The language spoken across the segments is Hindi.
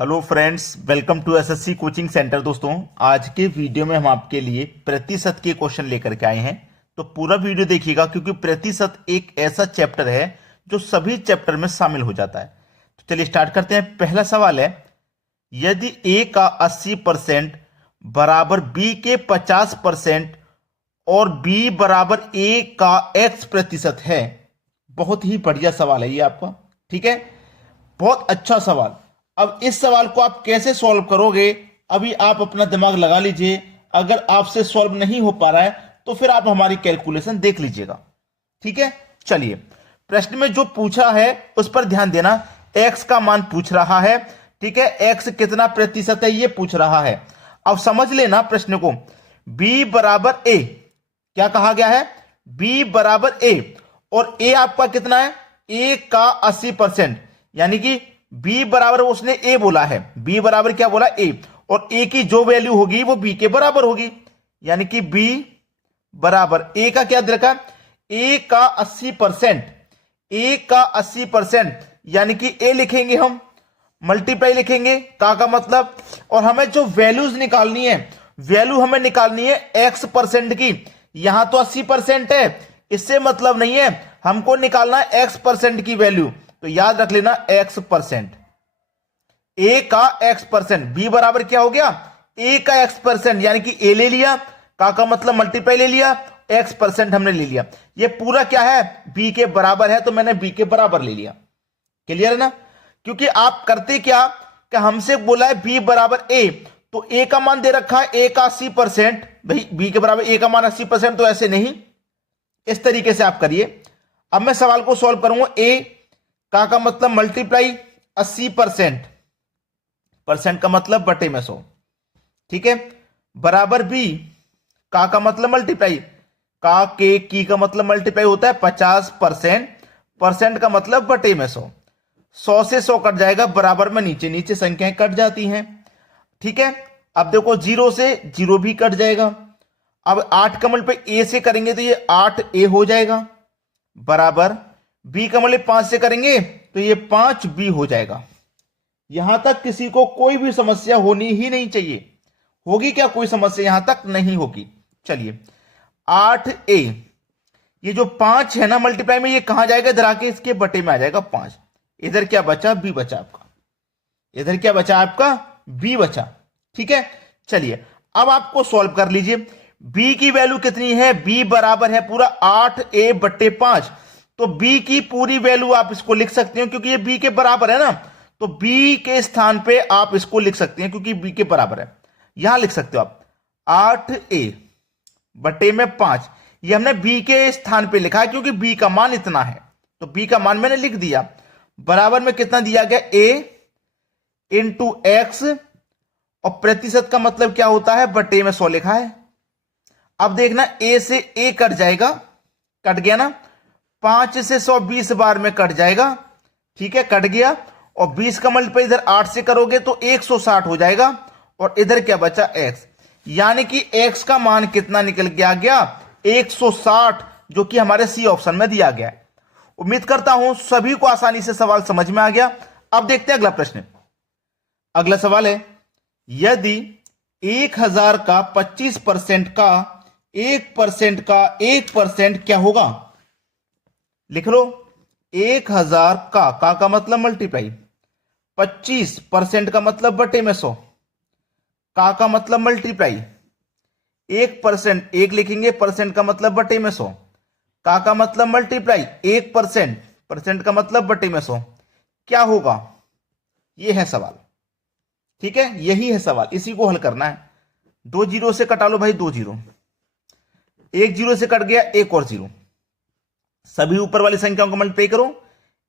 Hello friends, welcome to SSC coaching centre. दोस्तों, आज के वीडियो में हम आपके लिए प्रतिशत के क्वेश्चन लेकर के आए हैं। तो पूरा वीडियो देखिएगा क्योंकि प्रतिशत एक ऐसा चैप्टर है जो सभी चैप्टर में शामिल हो जाता है। तो चलिए स्टार्ट करते हैं। पहला सवाल है, यदि ए का 80% बराबर बी के 50% और बी बराबर ए का x प्रतिशत है। बहुत ही बढ़िया सवाल है ये आपका, ठीक है, बहुत अच्छा सवाल। अब इस सवाल को आप कैसे सॉल्व करोगे, अभी आप अपना दिमाग लगा लीजिए। अगर आपसे सॉल्व नहीं हो पा रहा है तो फिर आप हमारी कैलकुलेशन देख लीजिएगा, ठीक है। चलिए, प्रश्न में जो पूछा है उस पर ध्यान देना। x का मान पूछ रहा है, ठीक है, x कितना प्रतिशत है ये पूछ रहा है। अब समझ लेना प्रश्न को। b बराबर a, क्या कहा गया है, b बराबर a, और a आपका कितना है, a का 80%, यानी कि b बराबर उसने a बोला है, b बराबर क्या बोला, a, और a की जो वैल्यू होगी वो b के बराबर होगी, यानी कि b बराबर a का क्या दे रखा, a का 80%, a का 80%, यानी कि a लिखेंगे हम, मल्टीप्लाई लिखेंगे का मतलब, और हमें जो वैल्यूज निकालनी है, वैल्यू हमें निकालनी है x% की। यहां तो 80% है, इससे मतलब नहीं है, हमको निकालना है x% की वैल्यू। तो याद रख लेना x%, a का x%, b बराबर क्या हो गया, a का x%, यानी कि a ले लिया, का मतलब मल्टीप्लाई ले लिया, x% हमने ले लिया। ये पूरा क्या है, b के बराबर है, तो मैंने b के बराबर ले लिया। क्लियर है ना। क्योंकि आप करते क्या कि हमसे बोला है b बराबर a, तो a का मान दे रखा है a का 80%, भाई b के बराबर a का मान 80%, तो ऐसे नहीं, इस तरीके से आप करिए। अब मैं सवाल को सॉल्व करूंगा। a का मतलब मल्टीप्लाई 80%, परसेंट का मतलब बटे में 100, ठीक है, बराबर b, का मतलब मल्टीप्लाई, का के की का मतलब मल्टीप्लाई होता है 50%, परसेंट का मतलब बटे में 100, 100 से 100 कट जाएगा, बराबर में नीचे नीचे संख्याएं कट जाती हैं, ठीक है। अब देखो 0 से 0 भी कट जाएगा। अब 8 का मल्टीप्लाई a से करेंगे तो ये 8a हो जाएगा, बराबर b का मल्टीप्लाई 5 से करेंगे तो ये 5b हो जाएगा। यहां तक किसी को कोई भी समस्या होनी ही नहीं चाहिए। होगी क्या कोई समस्या, यहां तक नहीं होगी। चलिए, 8a, ये जो 5 है ना मल्टीप्लाई में, ये कहां जाएगा, इधर आके इसके बटे में आ जाएगा 5। इधर क्या बचा, b बचा आपका, इधर क्या बचा आपका, b बचा, ठीक है। चलिए, अब आपको सॉल्व कर लीजिए। b की वैल्यू कितनी है, b बराबर है पूरा 8a बटे 5, तो b की पूरी वैल्यू आप इसको लिख सकते हो क्योंकि ये b के बराबर है ना, तो b के स्थान पे आप इसको लिख सकते हैं क्योंकि b के बराबर है। यहां लिख सकते हो आप 8a बटे में 5, ये हमने b के स्थान पे लिखा है क्योंकि b का मान इतना है, तो b का मान मैंने लिख दिया। बराबर में कितना दिया गया, a इंटू एक्स, और प्रतिशत का मतलब क्या होता है, बटे में 100 लिखा है। अब देखना, a से a कट जाएगा, कट गया ना, 5 से 100 20 बार में कट जाएगा, ठीक है, कट गया, और 20 का मल्टीप्लाई इधर 8 से करोगे तो 160 हो जाएगा, और इधर क्या बचा, x, यानी कि x का मान कितना निकल के आ गया, 160, जो कि हमारे सी ऑप्शन में दिया गया है। उम्मीद करता हूं सभी को आसानी से सवाल समझ में आ गया। अब देखते हैं अगला प्रश्न। अगला सवाल है, यदि 1000 का 25% का 1% का 1% क्या होगा, लिख लो। 1000 का मतलब मल्टीप्लाई, 25% का मतलब बटे में 100, का मतलब मल्टीप्लाई, 1%, 1 लिखेंगे, परसेंट का मतलब बटे में 100, का मतलब मल्टीप्लाई 1%, परसेंट का मतलब बटे में 100, क्या होगा, यह है सवाल, ठीक है, यही है सवाल, इसी को हल करना है। 2 जीरो से कटा लो भाई, 2 जीरो, 1 जीरो से कट गया, एक और जीरो, सभी ऊपर वाली संख्याओं को मल्टीप्लाई करो।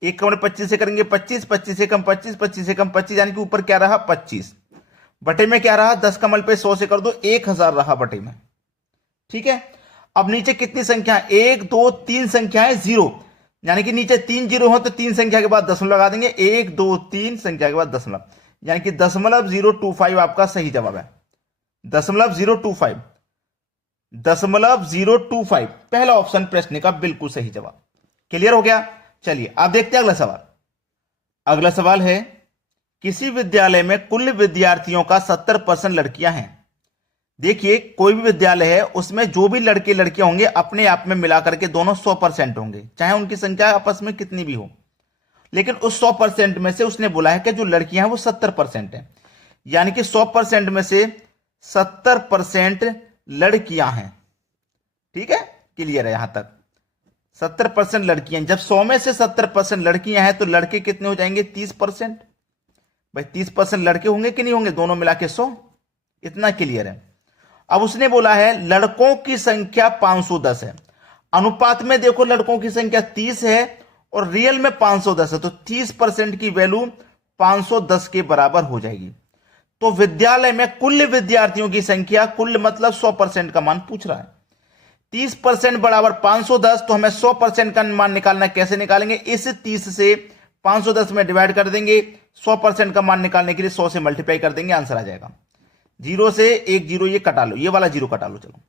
1 का 25 से करेंगे 25, 25 से कम 25, 25 से कम 25, यानी कि ऊपर क्या रहा, 25, बटे में क्या रहा, 10 का मल्टीप्लाई 100 से कर दो, 1000 रहा बटे में, ठीक है। अब नीचे कितनी संख्या, 1 2 3 संख्याएं जीरो, यानी कि नीचे 3 जीरो हो तो 3 संख्या के बाद दशमलव लगा देंगे, 1 2 3 संख्या के बाद दशमलव, यानी कि 0.025 आपका सही जवाब है। 0.025, 0.025 पहला ऑप्शन प्रश्न का बिल्कुल सही जवाब। क्लियर हो गया। चलिए आप देखते हैं अगला सवाल। अगला सवाल है किसी विद्यालय में कुल विद्यार्थियों का 70% लड़कियां हैं। देखिए कोई भी विद्यालय है उसमें जो भी लड़के लड़कियां होंगे अपने आप में मिलाकर के दोनों 100% होंगे, चाहे उनकी संख्या आपस में कितनी भी हो। लेकिन उस 100% में से उसने बोला है कि जो लड़कियां हैं वो 70% है, यानी कि 100% में से 70% लड़कियां हैं। ठीक है, क्लियर है यहां तक। 70% लड़कियां, जब 100 में से 70% लड़कियां हैं तो लड़के कितने हो जाएंगे? 30%। भाई 30% लड़के होंगे कि नहीं होंगे? दोनों मिला के 100। इतना क्लियर है। अब उसने बोला है लड़कों की संख्या 510 है। अनुपात में देखो लड़कों की संख्या 30 है और रियल में 510 है, तो 30% की वैल्यू 510 के बराबर हो जाएगी। तो विद्यालय में कुल विद्यार्थियों की संख्या, कुल मतलब 100% का मान पूछ रहा है। 30% बराबर 510, तो हमें 100% का मान निकालना। कैसे निकालेंगे? इस 30 से 510 में डिवाइड कर देंगे। 100% का मान निकालने के लिए 100 से मल्टीप्लाई कर देंगे, आंसर आ जाएगा। 0 से 1 0 ये कटा लो, ये वाला 0 कटा लो। चलो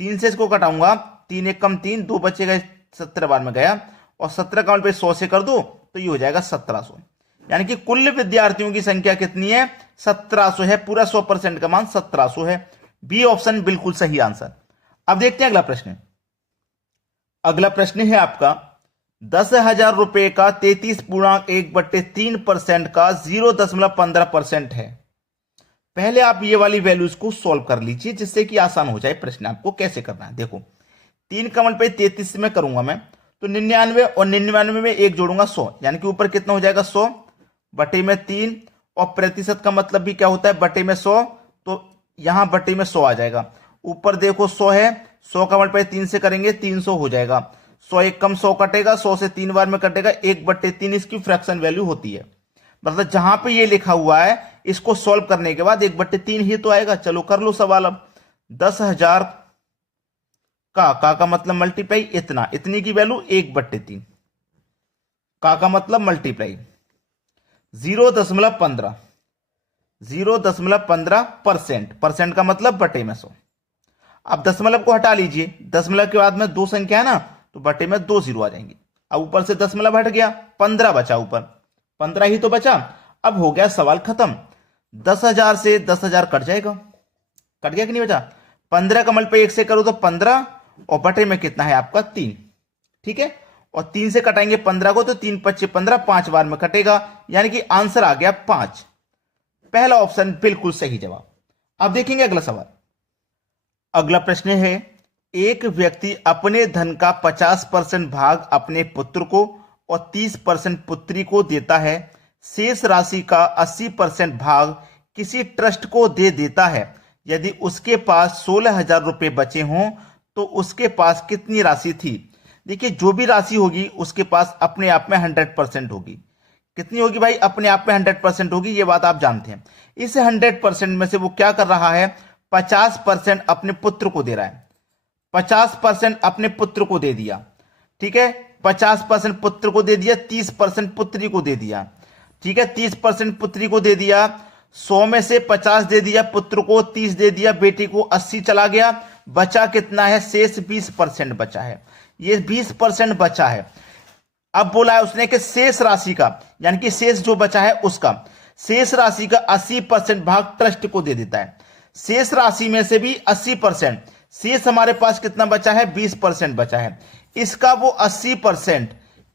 3 से इसको कटाऊंगा, 3 1 कम 3, 2 बचेगा, 17 बार में गया, और 17 का पे 100 से कर दो तो ये हो जाएगा 1700। यानी कि कुल विद्यार्थियों की संख्या कितनी है? 1700 है। पूरा 100% का मान 1700 है। बी ऑप्शन बिल्कुल सही आंसर। अब देखते हैं अगला प्रश्न। अगला प्रश्न है आपका 10,000 रुपए का 33.1/3% का 0.15% है। पहले आप ये वाली वैल्यूज को सॉल्व कर लीजिए जिससे कि आसान हो जाए प्रश्न। आपको कैसे करना है देखो, 3 का मल्टीप्लाई 33 में करूंगा मैं, तो 99 और 99 में 1 जोड़ूंगा 100, यानी कि ऊपर कितना हो जाएगा? 100 बटे में 3, और प्रतिशत का मतलब भी क्या होता है? बटे में 100, तो यहां बटे में 100 आ जाएगा। ऊपर देखो 100 है, 100 का मल्टीप्लाई 3 से करेंगे 300 हो जाएगा। 100 1 कम 100 कटेगा, 100 से 3 बार में कटेगा, 1/3 इसकी फ्रैक्शन वैल्यू होती है। मतलब जहां पे ये लिखा हुआ है इसको सॉल्व करने के बाद 1/3 ही तो आएगा। चलो कर लो सवाल। अब 10,000 का मतलब मल्टीप्लाई इतना, इतनी की वैल्यू 1/3, का मतलब मल्टीप्लाई 0.15, 0.15%, परसेंट का मतलब बटे में 100। अब दशमलव को हटा लीजिए, दशमलव के बाद में 2 संख्या है ना, तो बटे में 2 0 आ जाएंगे। अब ऊपर से दशमलव हट गया, 15 बचा, ऊपर 15 ही तो बचा। अब हो गया सवाल खत्म। 10,000 से 10,000 कट जाएगा, कट गया कि नहीं बचा? 15 का मल्टीप्लाई 1 से करो तो 15, और बटे में कितना है आपका? 3। ठीक है, और 3 से कटाएंगे 15 को तो 3 5 15, 5 बार में कटेगा, यानी कि आंसर आ गया 5। पहला ऑप्शन बिल्कुल सही जवाब। अब देखेंगे अगला सवाल। अगला प्रश्न है, एक व्यक्ति अपने धन का 50% भाग अपने पुत्र को और 30% पुत्री को देता है। शेष राशि का 80% भाग किसी ट्रस्ट को दे देता है। यदि उसके पास 16,000 रुपए बचे हों तो उसके पास कितनी राशि थी? देखिए जो भी राशि होगी उसके पास अपने आप में 100% होगी। कितनी होगी भाई? अपने आप में 100% होगी, ये बात आप जानते हैं। इस 100% में से वो क्या कर रहा है? 50% अपने पुत्र को दे रहा है। 50% अपने पुत्र को दे दिया, ठीक है, 50% पुत्र को दे दिया, 30% पुत्री को दे दिया, ठीक है, 30% पुत्री को दे दिया। 100 में से 50 दे दिया पुत्र को, 30 दे दिया बेटी को, 80 चला गया। बचा कितना है? शेष 20% बचा है। ये 20% बचा है। अब बोला है उसने कि शेष राशि का, यानी कि शेष जो बचा है उसका, शेष राशि का 80% भाग ट्रस्ट को दे देता है। शेष राशि में से भी 80%, शेष हमारे पास कितना बचा है? 20% बचा है। इसका वो 80%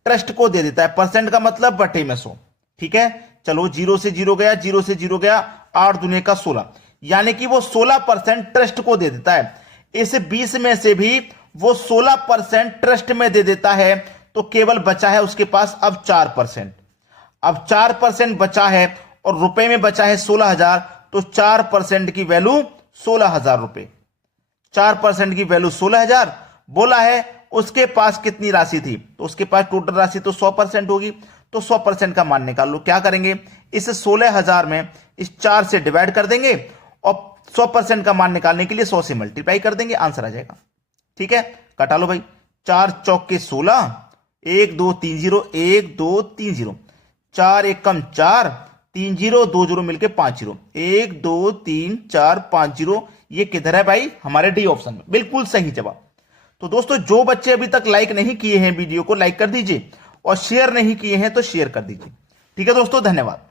ट्रस्ट को दे देता है। परसेंट का मतलब बटे में 100, ठीक है। चलो 0 से 0 गया, 0 से 0 गया, 8 दूने का 16, यानी कि वो 16% ट्रस्ट को दे देता है। इस 20 में से भी वो 16% ट्रस्ट में दे देता है, तो केवल बचा है उसके पास अब 4%। अब 4% बचा है और रुपए में बचा है 16,000, तो 4% की वैल्यू 16,000 रुपए। 4% की वैल्यू 16,000। बोला है उसके पास कितनी राशि थी, तो उसके पास टोटल राशि तो 100% होगी, तो 100% का मान निकाल लो। क्या करेंगे? इस 16,000 में इस 4 से डिवाइड कर देंगे और 100% का मान निकालने के लिए 100 से मल्टीप्लाई कर देंगे, आंसर आ जाएगा। ठीक है, कटा लो भाई। 4 चौके 16, 1 2 3 0, 1 2 3 0, 4 1 कम 4, 3 0 2 0 मिलके 5 0, 1 2 3 4 5 0। ये किधर है भाई? हमारे डी ऑप्शन में, बिल्कुल सही जवाब। तो दोस्तों जो बच्चे अभी तक लाइक नहीं किए हैं वीडियो को लाइक कर दीजिए, और शेयर नहीं किए हैं तो शेयर कर दीजिए। ठीक है दोस्तों, धन्यवाद।